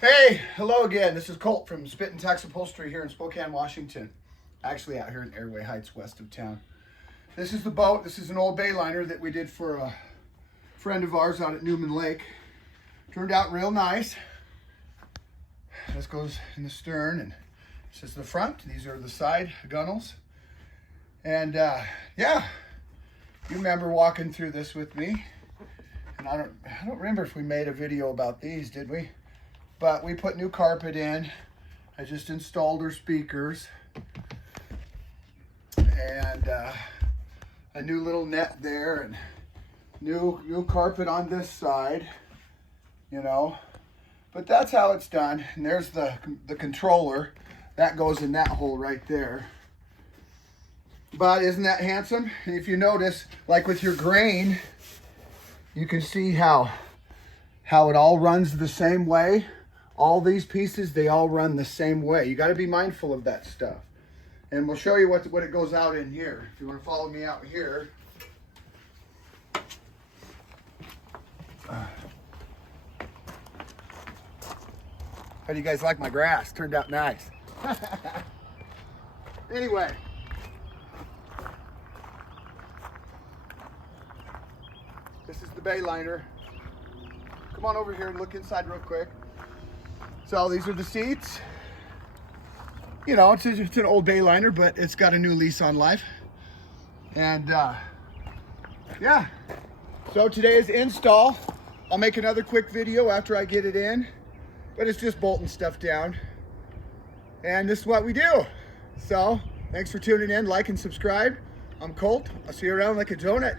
Hey, hello again. This is Colt from Spit and Tax Upholstery here in Spokane, Washington. Actually out here in Airway Heights, west of town. This is the boat. This is an old bayliner that we did for a friend of ours out at Newman Lake. Turned out real nice. This goes in the stern, and this is the front. These are the side gunnels. And yeah, you remember walking through this with me. And I don't remember if we made a video about these, did we? But we put new carpet in. I just installed her speakers. And a new little net there, and new carpet on this side, you know. But that's how it's done. And there's the controller. That goes in that hole right there. But isn't that handsome? And if you notice, like with your grain, you can see how it all runs the same way. All these pieces, they all run the same way. You got to be mindful of that stuff. And we'll show you what it goes out in here. If you want to follow me out here. How do you guys like my grass? Turned out nice. Anyway. This is the bayliner. Come on over here and look inside real quick. So these are the seats. You know, it's an old bayliner, but it's got a new lease on life. And yeah, so today's install. I'll make another quick video after I get it in, but it's just bolting stuff down. And this is what we do. So thanks for tuning in, like and subscribe. I'm Colt. I'll see you around like a donut.